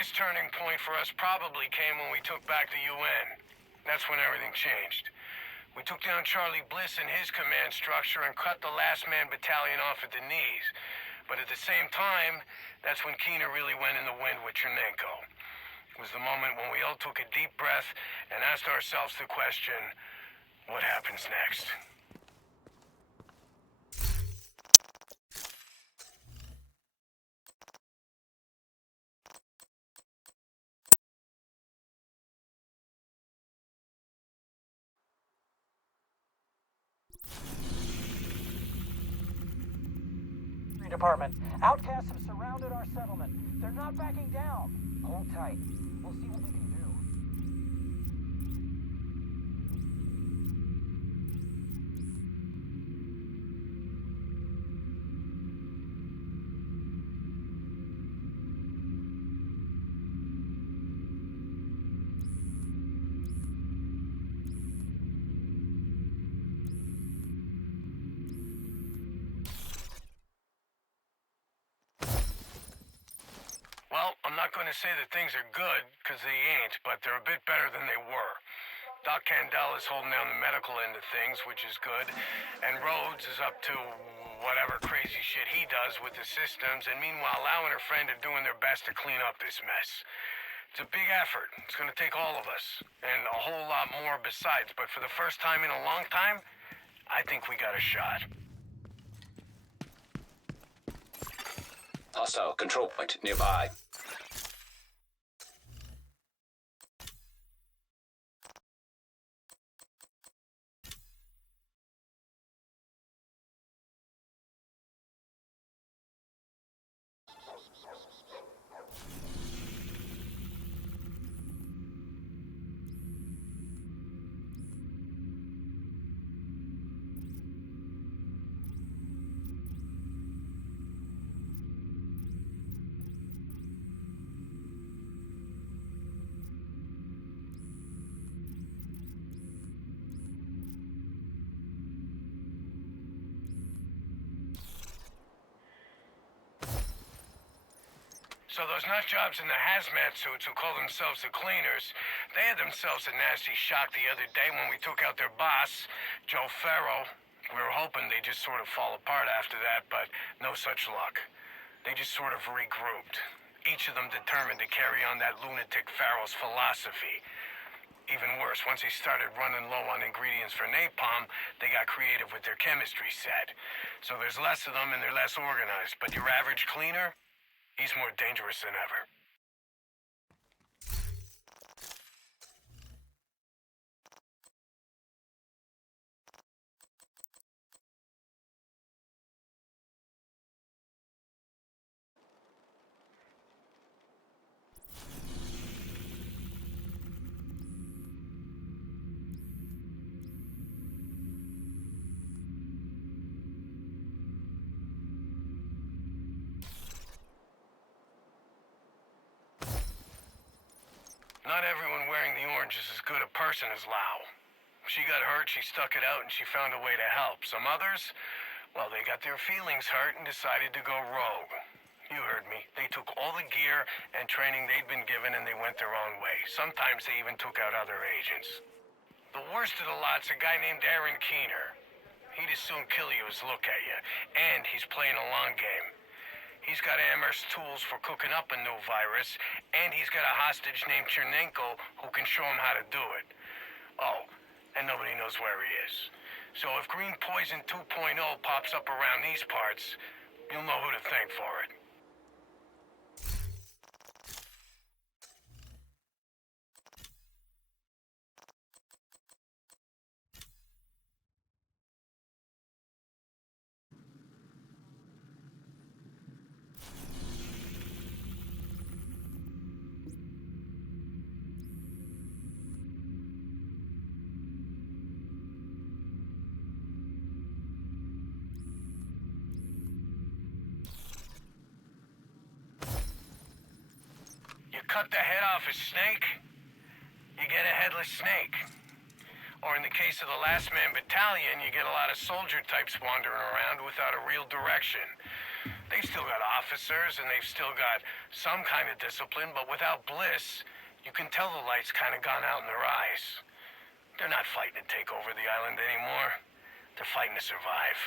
biggest turning point for us probably came when we took back the UN. That's when everything changed. We took down Charlie Bliss and his command structure and cut the last man battalion off at the knees. But at the same time, that's when Keener really went in the wind with Chernenko. It was the moment when we all took a deep breath and asked ourselves the question, what happens next? Department. Outcasts have surrounded our settlement. They're not backing down. Hold tight. We'll see what we can do. Well, I'm not going to say that things are good, because they ain't, but they're a bit better than they were. Doc Candell is holding down the medical end of things, which is good, and Rhodes is up to whatever crazy shit he does with the systems, and meanwhile Lau and her friend are doing their best to clean up this mess. It's a big effort. It's going to take all of us, and a whole lot more besides, but for the first time in a long time, I think we got a shot. Hostile control point nearby. So those nut jobs in the hazmat suits who call themselves the cleaners, they had themselves a nasty shock the other day when we took out their boss, Joe Farrow. We were hoping they'd just sort of fall apart after that, but no such luck. They just sort of regrouped. Each of them determined to carry on that lunatic Farrow's philosophy. Even worse, once he started running low on ingredients for napalm, they got creative with their chemistry set. So there's less of them and they're less organized, but your average cleaner, he's more dangerous than ever. Not everyone wearing the orange is as good a person as Lau. She got hurt, she stuck it out, and she found a way to help. Some others, well, they got their feelings hurt and decided to go rogue. You heard me. They took all the gear and training they'd been given and they went their own way. Sometimes they even took out other agents. The worst of the lot's a guy named Aaron Keener. He'd as soon kill you as look at you. And he's playing a long game. He's got Amherst's tools for cooking up a new virus, and he's got a hostage named Chernenko who can show him how to do it. Oh, and nobody knows where he is. So if Green Poison 2.0 pops up around these parts, you'll know who to thank for it. Cut the head off a snake, you get a headless snake. Or in the case of the Last Man Battalion, you get a lot of soldier types wandering around without a real direction. They've still got officers, and they've still got some kind of discipline, but without Bliss, you can tell the light's kind of gone out in their eyes. They're not fighting to take over the island anymore. They're fighting to survive.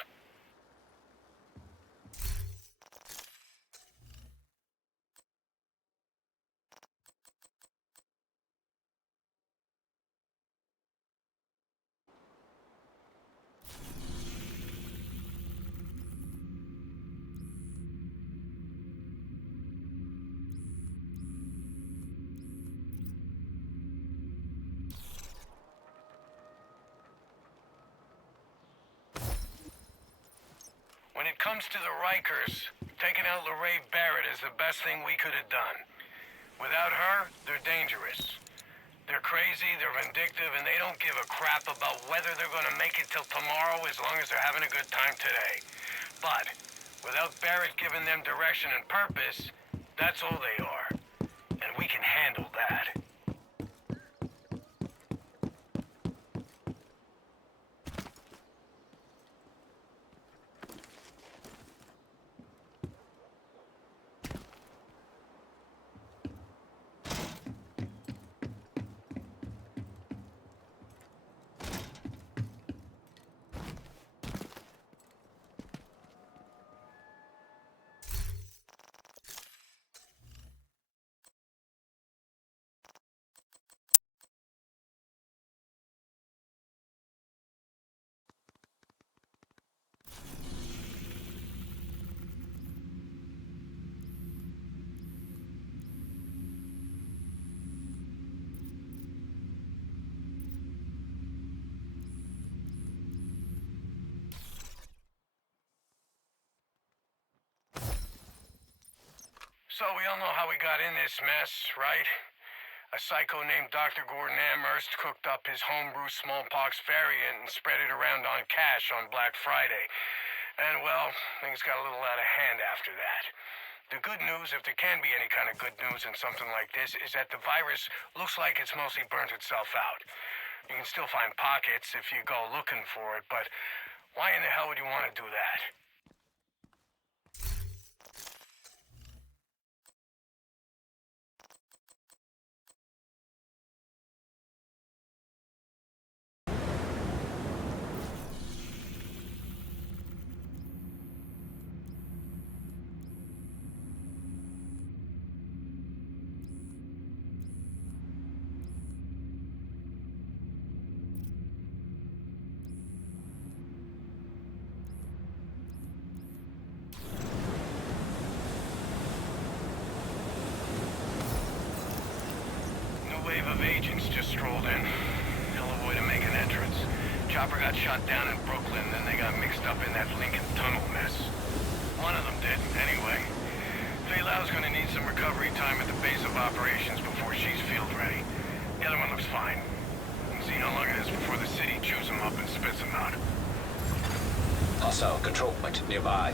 When it comes to the rikers, taking out Lorraine Barrett is the best thing we could have done. Without her, they're dangerous. They're crazy, they're vindictive, and they don't give a crap about whether they're gonna make it till tomorrow as long as they're having a good time today. But, without Barrett giving them direction and purpose, that's all they are. And we can handle that. So we all know how we got in this mess, right? A psycho named Dr. Gordon Amherst cooked up his homebrew smallpox variant and spread it around on cash on Black Friday. And, well, things got a little out of hand after that. The good news, if there can be any kind of good news in something like this, is that the virus looks like it's mostly burnt itself out. You can still find pockets if you go looking for it, but why in the hell would you want to do that? Wave of agents just strolled in. Hell of a way to make an entrance. Chopper got shot down in Brooklyn, then they got mixed up in that Lincoln Tunnel mess. One of them did, anyway. Fei Lau's gonna need some recovery time at the base of operations before she's field ready. The other one looks fine. We'll see how long it is before the city chews them up and spits them out. Hostile control point nearby.